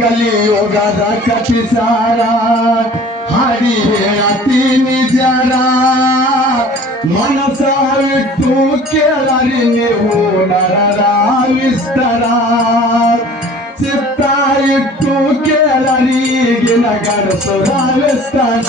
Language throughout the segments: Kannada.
ಕಲಿಯೋಗದ ಕಪಿಸಾರ ಹಾಡಿ ಹೇಳತೀನಿ ಜರ ಮನಸ ಇಟ್ಟು ಕೇಳರಿ ನೀವು ನರರ ವಿಸ್ತರ ಚಿತ್ತ ಇಟ್ಟು ಕೇಳರಿ ಈಗಿನ ಗಣಸುರ ವಿಸ್ತರ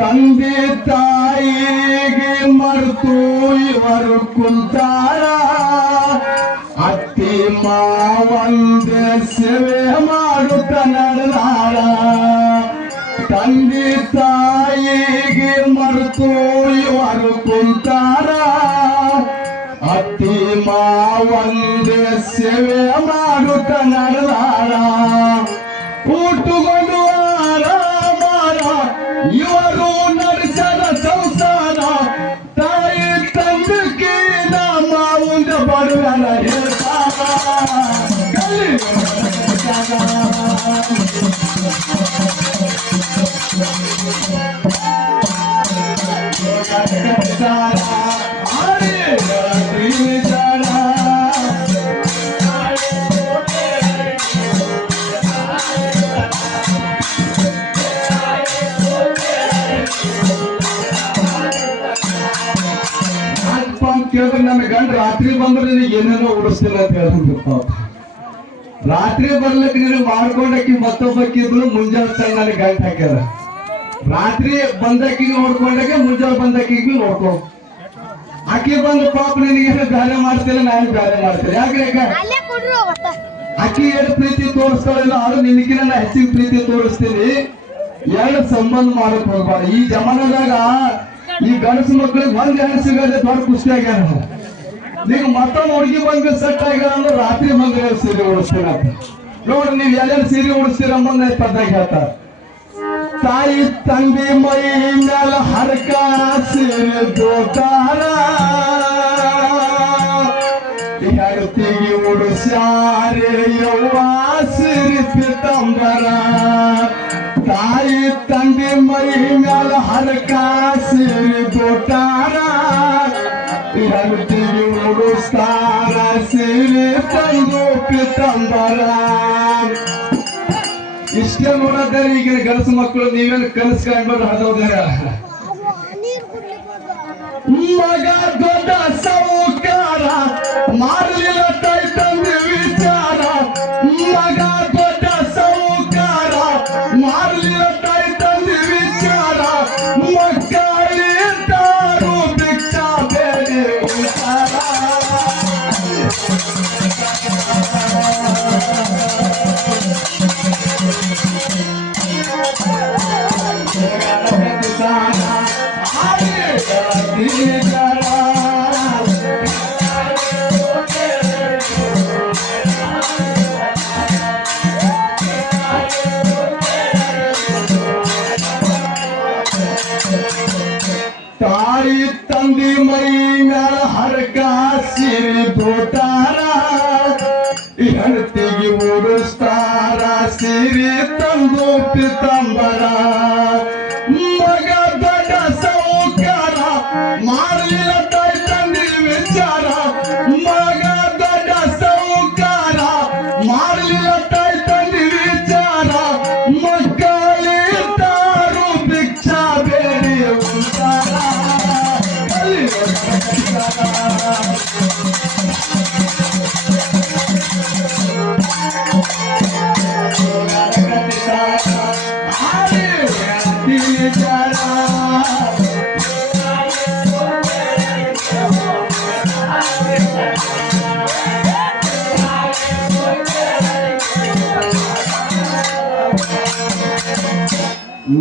ತಂದೆ ತಾಯಿಗೆ ಮರೆತು ಇವರು ಕುಂತಾರ ಅತ್ತಿ ಮಾವಂದ ಸೇವೆ ಮಾಡುತ್ತ ನಡೆದಾರ ತಂದೆ ತಾಯಿಗೆ ಮರೆತು ಇವರು ಕುಂತಾರ ಅತ್ತಿ ಮಾವಂದ ಸೇವೆ ಮಾಡುತ್ತ ನಡೆದಾರ ಊಟುಕೊಂಡು ಇವರು ನಡೆಸದ ಸಂಸಾರ ತಾಯಿ ತಂದಕ್ಕೆ ನಮ್ಮ ಒಂದು ಬಡವರ ಹೇಳ್ತಾರ ಕೇಳಿದ್ರೆ ನನ್ನ ಗಂಡ ರಾತ್ರಿ ಬಂದ್ರೆ ನಿನಗೆ ಏನೇನೋ ಉಡಿಸ್ತಿಲ್ಲ ಅಂತ ಹೇಳ್ತಿರ್ತಾವ ರಾತ್ರಿ ಬರ್ಲಿಕ್ಕೆ ನೀನು ಮಾಡ್ಕೊಂಡಕ್ಕಿ ಮತ್ತೊಬ್ಬಕ್ಕಿದ್ರು ಮುಂಜಾನೆ ತಂಗ ನನಗೆ ಗಂಟು ಹಾಕ್ಯಾರ ರಾತ್ರಿ ಬಂದಕ್ಕಿಗೆ ನೋಡ್ಕೊಂಡಾಗ ಮುಂಜಾನೆ ಬಂದಕ್ಕಿಗೆ ನೋಡ್ಕೊ ಆಕಿ ಬಂದು ಪಾಪ ನಿನಗೆ ಬೇರೆ ಮಾಡ್ತಿಲ್ಲ ನಾನು ಬೇರೆ ಮಾಡ್ತೀನಿ ಯಾಕೆ ಆಕಿ ಎರಡು ಪ್ರೀತಿ ತೋರಿಸ್ತಾಳಿಲ್ಲ ಅದು ನಿನಗಿನ ನಾ ಹೆಚ್ಚಿನ ಪ್ರೀತಿ ತೋರಿಸ್ತೀನಿ ಎರಡು ಸಂಬಂಧ ಮಾಡಕ್ ಹೋಗ್ಬಾರ್ದು ಈ ಜಮಾನದಾಗ ಈ ಗಂಡಸು ಮಕ್ಕಳಿಗೆ ಒಂದ್ ಹೆಣ್ಣು ಸಿಗೋದೇ ದೊಡ್ಡ ಖುಷಿ ಆಗ್ಯಾರ ನೀವು ಮತ್ತೊಂದು ಹುಡುಗಿ ಬಂದು ಸೆಟ್ ಆಗ್ಯಾರ ಅಂದ್ರೆ ರಾತ್ರಿ ಬಂದ್ರೆ ಸೀರೆ ಉಡಿಸ್ತೀರ ನೋಡ್ರಿ ನೀವು ಎಲ್ಲೆಲ್ಲಿ ಸೀರೆ ಉಡಿಸ್ತೀರ ಅಂಬಂದ ಪದ್ದಾಗ ಹೇಳ್ತಾರ ತಾಯಿ ತಂದೆ ಮೈ ಮೇಲೆ ಹರಕ ಸೀರೆ ದೋತಾರ ಹೆಂಡತಿಗೆ ಉಡಿಸ್ಯಾರೆ ಯವ್ವ ಸೀರೆ ಪಿತಂಬರ ತಾಯಿ ತಂದೆ ಮೈ ಮೇಲೆ ಹರಕ ಸೀರೆ ದೋತಾರ ಹೆಂಡತಿಗೆ ಉಡಿಸ್ತಾರ ಸೀರೆ ತಂದು ಪಿತಂಬರ ಇಷ್ಟೇ ನೋಡೋದಾರೆ ಈಗಿನ ಗಣಸು ಮಕ್ಕಳು ನೀವೇನು ಕನಸು ಕಾಣ್ಬಾರ್ದು ಹದೋದಾರ ಮಗ ದೊಡ್ಡ ಸೌಕಾರ ಮಾಡಲಿಲ್ಲ ತಾಯಿ ತಂದೆ ವಿಚಾರ ಮಗ ದೊಡ್ಡ ಸೌಕಾರ ಮಾಡಲಿಲ್ಲ ತಾಯಿ ತಂದೆ ವಿಚಾರ ಮಕ್ಕಳಿದ್ದಾರು ಭಿಕ್ಷಾ ಬೇರೆ ವಿಚಾರ ತಾಯಿ ತಂದೆ ಮೈ ಮ್ಯಾಲ ಹರಕ ಸೀರೆ ದೋತಾರ ಹೆಂಡತಿಗೆ ಉಡಿಸ್ತಾರ ಸೀರೆ ತಂದು ಪಿತಂಬರ ಮಗ ದೊಡ್ಡ ಸೌಕಾರ ಮಾಡಲಿಲ್ಲ ತಾಯಿ ತಂದೆ ವಿಚಾರ ಮಗ ದೊಡ್ಡ ಸೌಕಾರ ಮಾಡಲಿಲ್ಲ ತಾಯಿ ತಂದೆ ವಿಚಾರ ಮಕ್ಕಳಿದ್ದಾರು ಭಿಕ್ಷಾ ಬೇರೆ ಉಂಟಾರ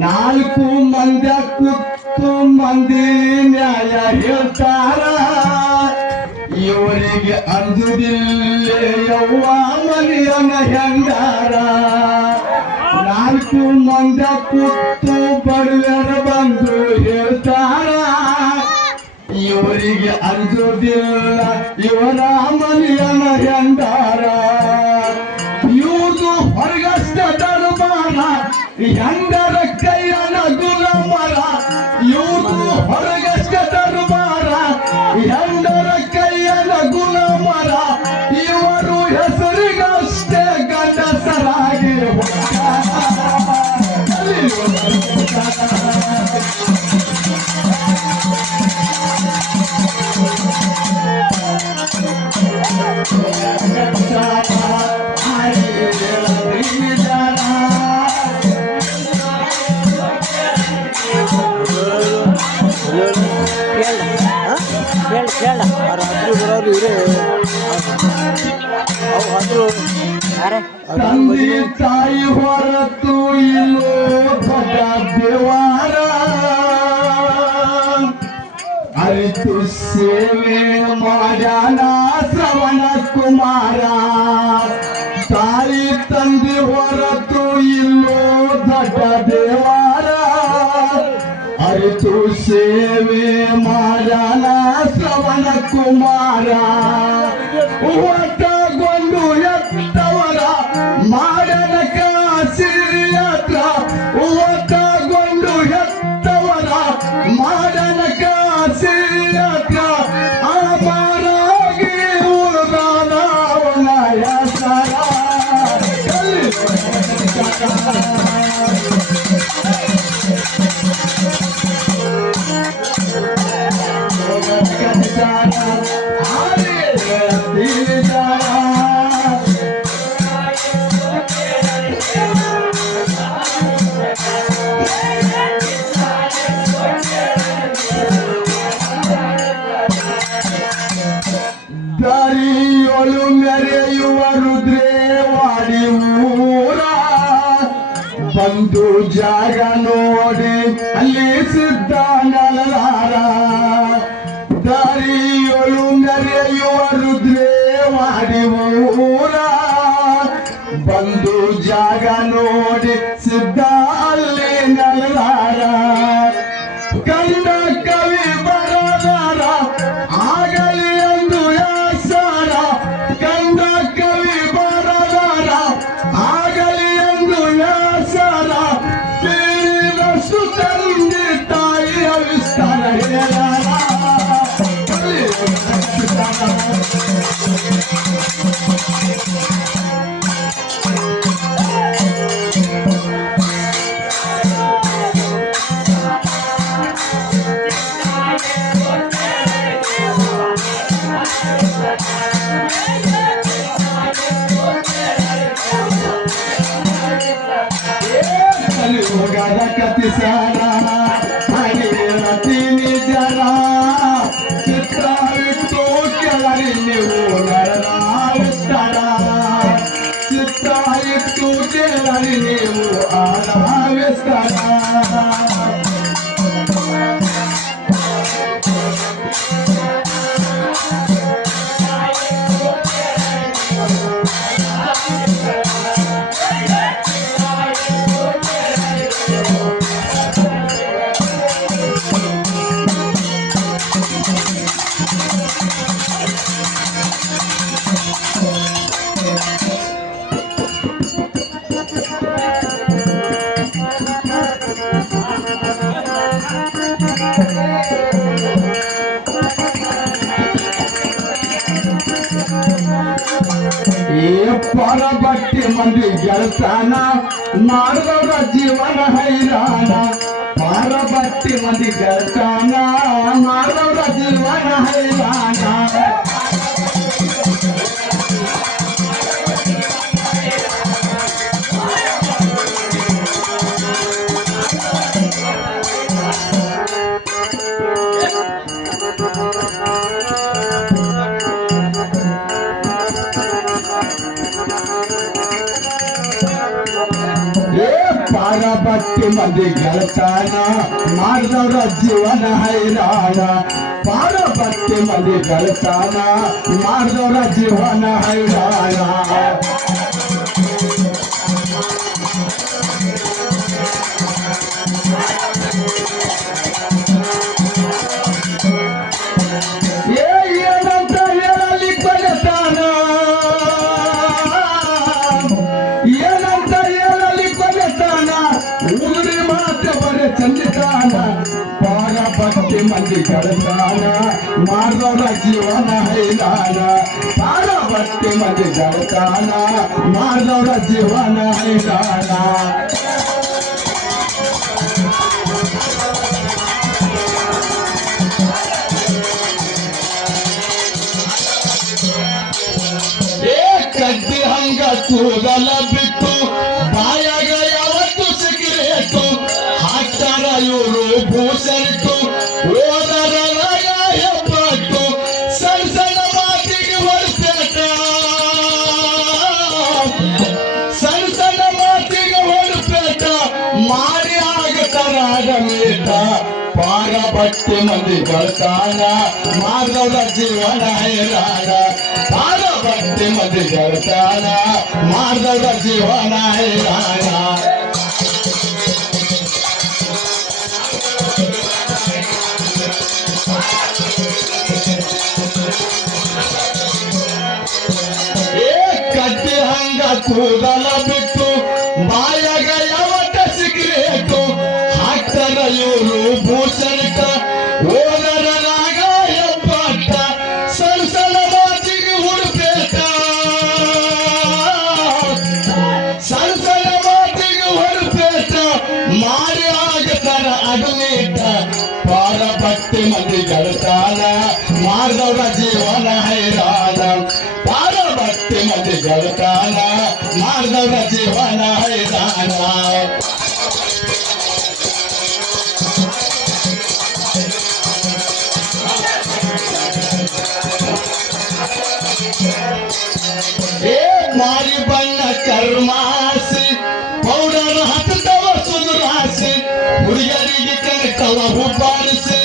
ನಾಲ್ಕು ಮಂದಿ ಕೂತು ಮಂದಿ ನ್ಯಾಯ ಹೇಳ್ತಾರ ಇವರಿಗೆ ಅಂದುದಿಲ್ಲ ಯವ್ವ ಮನೆಯನ್ನ ಹೆಂಗಾರ ನಾಲ್ಕು ಮಂದಿ ಕೂತು ಬಡವರ ಬಂದು ಹೇಳ್ತಾರ ಇವರಿಗೆ ಅಂಜೋದಿಲ್ಲ ಇವರ ಮನೆಯನ ಹೆಂಡಾರ ಇವ್ರದು ಹೊರಗಷ್ಟ ದರ್ಬಾರ ಹೆಂಡರ ಕೈಯನ ಗುಲಾಮರ ಇವ್ರದು ಹೊರಗಷ್ಟ ದರ್ಬಾರ ಹೆಂಡರ ಕೈಯನ ಗುಲಾಮರ ಇವರು ಹೆಸರಿಗಷ್ಟೇ ಗಂಡಸರಾಗಿ ತಂದೆ ತಾಯಿ ಹೊರತು ಇಲ್ಲೋ ದೊಡ್ಡ ದೇವಾರ ಅರಿತು ಸೇವೆ ಮಾಡ್ಯಾನ ಶ್ರವಣ ಕುಮಾರ ತಾಯಿ ತಂದೆ ಹೊರತು ಇಲ್ಲೋ ದೊಡ್ಡ ದೇವಾರ ಅರಿತು ಸೇವೆ ಮಾಡ್ಯಾನ ಶ್ರವಣ ಕುಮಾರ ಒಟ್ಟಗೊಂಡು ಎತ್ತವರ ಮಾಡನ ಕಾಸಿಯಾತ್ರ ಒಟ್ಟಗೊಂಡು ಎತ್ತವರ ಮಾಡನ ಕಾಸಿಯಾತ್ರ ಅಮರಾಗಿ ಉಳಿದಾನವನ ಹೆಸರ ದಾರಿಯೊಳು ಮೆರೆಯುವ ರುದ್ರೇವಾಡಿ ಊರ ಬಂದು ಜಾಗ ನೋಡಿ ಅಲ್ಲಿ ಸಿದ್ಧ ನಲರಾರ ದಾರಿಯೊಳು ಮೆರೆಯುವ ರುದ್ರೇವಾಡಿ ಊರ ಬಂದು ಜಾಗ ನೋಡಿ ಸಿದ್ಧ ಅಲ್ಲಿ ನಲರಾರ ಕಂಡ ಕವಿ ಬರದಾರ ಆಗಲಿ ಎಂದು ಯಾಸಾರ ಕಂದ ಕವಿ ಬರದಾರ ಆಗಲಿ ಎಂದು ಯಾಸಾರ ತಿಳಿದಷ್ಟು ತಂದೆ ತಾಯಿಯ ವಿಸ್ತಾರ ಹೇಳಾರ ಹೋಗದ ಕತಿಸಾರ ಹರಿರತೀನಿ ಜನ ಚಿತ್ರ ಇಟ್ಟು ಕೆಳಗೆ ನೀವು ನರನಾವಿಸ್ತಾರ ಚಿತ್ರ ಇಟ್ಟು ಕೆಳಗೆ ನೀವು ಆನಾವಿಸ್ತಾರ ಪರಬಟ್ಟಿ ಮಂದಿ ಗೆಳತಾನ ಮಾಡಿದವರ ಜೀವನ ಹೈರಾಣ ಪರಬಟ್ಟಿ ಮಂದಿ ಗೆಳತಾನ ಮಾಡಿದವರ ಜೀವನ ಹೈರಾಣ ಪಾರಬಟ್ಟಿ ಮಂದಿ ಗೆಳತಾನ ಮಾಡಿದವರ ಜೀವನ ಹೈರಾಣ ಪಾರಬಟ್ಟಿ ಮಂದಿ ಗೆಳತಾನ ಮಾಡಿದವರ ಜೀವನ ಹೈರಾಣ ಬಟ್ಟಿ ಮಂದಿ ಗೆಳತಾನ ಮಾಡಿದವರ ಜೀವನ ಹೈರಾಣ ಪಾರ ಬಟ್ಟಿ ಮಂದಿ ಗೆಳತಾನ ಮಾಡಿದವರ ಜೀವನ ಹೈರಾಣ ಕಡ್ಡಿ ಹಂಗ ಕೂದಲ ಬಿಟ್ಟು ಬಾಯಾಗ ಯಾವತ್ತು ಸಿಗರೇಟು ಹಾಕ್ತಾರ ಇವರು ಭೂಸರಿಟ್ಟು ಓದರ ಹೆಬ್ಬಟ್ಟು ಸಣ್ಣ ಸಣ್ಣ ಮಾತಿಗೆ ಹೊರಪೇಟ ಸಣ್ಣ ಸಣ್ಣ ಮಾತಿಗೆ ಹೊರಪೇಟ ಮಾಡಿ ಆಗತಾರ ಮೇಟ ಪಾರ ಬಟ್ಟಿ ಮಂದಿ ಗೆಳತಾನ ಮಾಡಿದವರ ಜೀವನ ಹೈರಾಣ ಪಾರ ಬಟ್ಟಿ ಮಂದಿ ಗೆಳತಾನ ಮಾಡಿದವರ ಜೀವನ ಹೈರಾಣ ಕಡ್ಡಿ ಹಂಗ ಕೂದಲ ಬಿಟ್ಟು ಬಾಯಾಗ ಯಾವತ್ತ ಸಿಗರೇಟು ಹಾಕ್ತಾರ ಇವರು ಭೂಷಣಿಕ ಓದರ ರಾಗ ಹೆಬ್ಬಟ್ಟ ಸಣ್ಣ ಸಣ್ಣ ಮಾತಿಗೆ ಹುಡುಪೇಟ ಸಣ್ಣ ಸಣ್ಣ ಮಾತಿಗೆ ಹುಡುಪೇಟ ಮಾಡಿ ಆಗತಾರ ಅಡಮೇಟ ಪಾರ ಬಟ್ಟಿ ಮಂದಿ ಗೆಳತಾನ ಮಾಡಿದವರ ಜೀವನ ಹೈರಾಣ ಪಾರ ಬಟ್ಟಿ ಮಂದಿ ಗೆಳತಾನ ಮಾಡಿದವರ ಜೀವನ ಹೈರಾಣ ಮಾರಿ ಬಣ್ಣ ಕರ್ಮಾಸಿ ಪೌಡರ್ ಹತ್ತವ ಸುದುರಾಸಿ ಹುಡುಗರಿಗೆ ಕರೆತವ ಹುಬ್ಬಾರಿಸಿ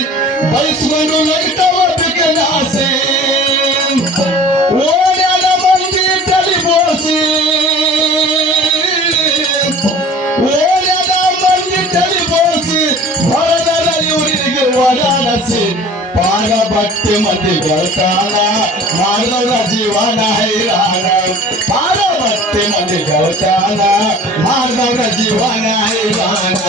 ಬಯಸ್ಕೊಂಡು ನಗ್ತವ ಬಿಗಲಾಸಿ ಓಡ್ಯಾದ ಮಂದಿ ತಲಿ ಬೋಸಿ ಓಡ್ಯಾದ ಮಂದಿ ತಲಿ ಬೋಸಿ ಹೊರದರ ಇವರಿಗೆ ಒಡಾಡಸಿ ಪಾರ ಬಟ್ಟಿ ಮಂದಿ ಗೆಳತಾನ ಮಾಡಿದವರ ಜೀವನ ಹೈರಾಣ ಪಾರ ಬಟ್ಟಿ ಮಂದಿ ಗೆಳತಾನ ಮಾಡಿದವರ ಜೀವನ ಹೈರಾಣ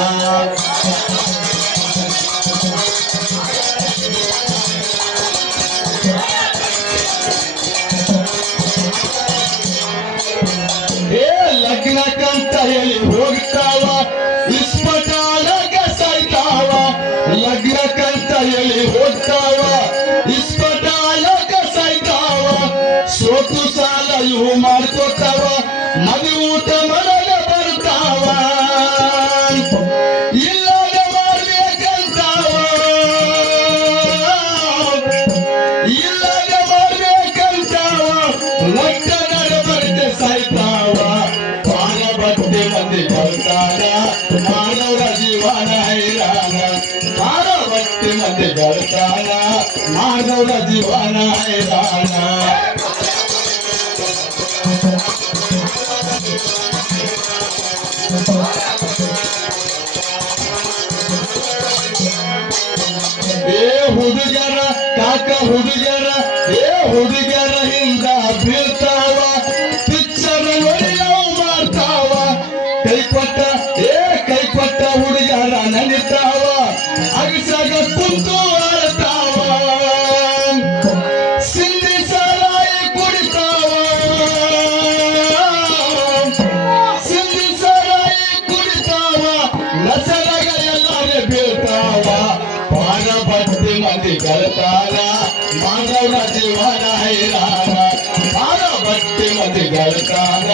ಲಗ್ನಕ್ಕಂತ ಹೇಳಿ ಹೋಗ್ತಾವ ಇಸ್ಪಟಾಲಗ ಸಾಯ್ತಾವ ಲಗ್ನಕ್ಕಂತ ಹೇಳಿ ಹೋಗ್ತಾವ ಇಸ್ಪಟಾಲಗ ಸಾಯ್ತಾವ ಸೋತು ಸಾಲ ಇವು ಮಾಡ್ಕೋತಾವ ಮದಿ ಊಟ ಮಾಡಲ ಬರ್ತಾವ ಇಲ್ಲದ ಮಾಡ್ಬೇಕಂತಾವ ಇಲ್ಲದ ಮಾಡ್ಬೇಕಂತಾವ ಒಟ್ಟ ನಡಬರ್ತೆ ಸಾಯ್ತಾವ ಪಾರ ಬಟ್ಟಿ ಮಂದಿ ಗೆಳತಾನ ಮಾಡಿದವರ ಜೀವನ ಹೈರಾಣ ಪಾರ ಬಟ್ಟಿ ಮಂದಿ ಗೆಳತಾನ ಮಾಡಿದವರ ಜೀವನ ಹೈರಾಣ ಹುಡುಗರ ಕಾಕ ಹುಡುಗರ ಹುಡುಗರ ಹಿಂದ ಬೀಳ್ತಾವ ಪಿಕ್ಚರ್ ನೋಡಿ ನಾವು ಮಾಡ್ತಾವ ಕೈ ಕೊಟ್ಟ ಹುಡುಗರ ನನಿತಾವ ಅಗಸಾಗ ಕುಂತು ಅಳ್ತಾವ ಸಿಂಧಿ ಸಾರಾಯಿ ಕುಡಿತಾವ ಸಿಂಧಿ ಸಾರಾಯಿ ಕುಡಿತಾವ ನಸರಾಗ ಎಲ್ಲಾರೇ ಬೀಳ್ತಾವ ಪಾರ ಬಟ್ಟಿ ಮಂದಿ ಗೆಳತಾನ ಮಾಡಿದವರ ಜೀವನ ಹೈರಾಣ ಪಾರ ಬಟ್ಟಿ ಮಂದಿ ಗೆಳತಾನ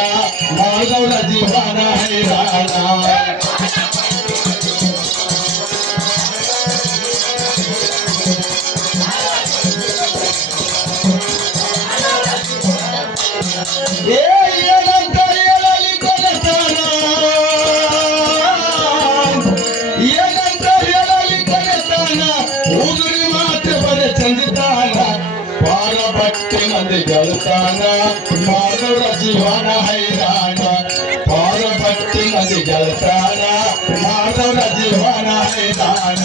ಮಾಡಿದವರ ಜೀವನ ಹೈರಾಣ ಏನಂತ ಹೇಳಲಿ ಕೊನೆತನ ಏನಂತ ಹೇಳಲಿ ಕೊನೆತನ ಉಗುರಿ ಮಾತು ಬರೆ ಚಂದಿತಾನ ಪಾರ ಬಟ್ಟಿ ಮಂದಿ ಗೆಳತಾನ ಮಾಡಿದವರ ಜೀವನ ಹೈರಾಣ ಪಾರ ಬಟ್ಟಿ ಮಂದಿ ಗೆಳತಾನ ಮಾಡಿದವರ ಜೀವನ ಹೈರಾಣ